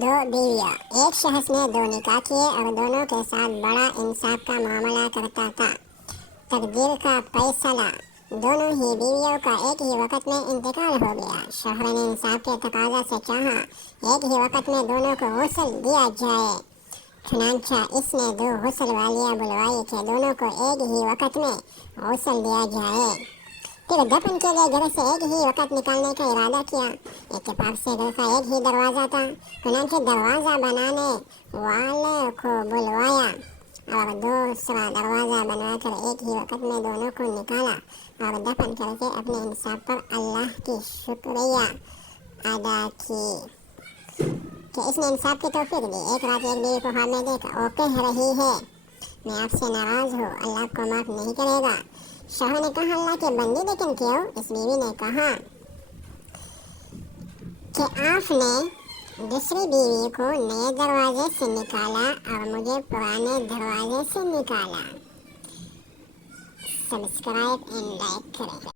دو بیویاں۔ ایک شخص نے دو نکاح کیے اور دونوں کے ساتھ بڑا انصاف کا معاملہ کرتا تھا۔ تقدیر کا فیصلہ، دونوں ہی بیویوں کا ایک ہی وقت میں انتقال ہو گیا۔ شوہر نے انصاف کے تقاضا سے چاہا ایک ہی وقت میں دونوں کو غسل دیا جائے، چنانچہ اس نے دو غسل والیاں بلوائی کہ دونوں کو ایک ہی وقت میں غسل دیا جائے۔ پھر دفن کے لیے گھر سے ایک ہی وقت نکالنے کا ارادہ کیا۔ اتفاق سے گھر کا ایک ہی دروازہ تھا، چنانچہ دروازہ بنانے والے کو بلوایا اور دوسرا دروازہ بنوا کر ایک ہی وقت میں دونوں کو نکالا اور دفن کر کے اپنے انصاف پر اللہ کی شکریہ ادا کی کہ اس نے انصاف کی توفیق دی۔ ایک رات ایک بیوی کو خواب میں دیکھا، وہ کہہ رہی ہے میں آپ سے ناراض ہوں، اللہ کو معاف نہیں کرے گا۔ شوہر نے کہا اللہ کے بندے لیکن کیوں؟ اس بیوی نے کہا کہ آپ نے دوسری بیوی کو نئے دروازے سے نکالا اور مجھے پرانے دروازے سے نکالا۔ سبسکرائب اینڈ لائک کریں۔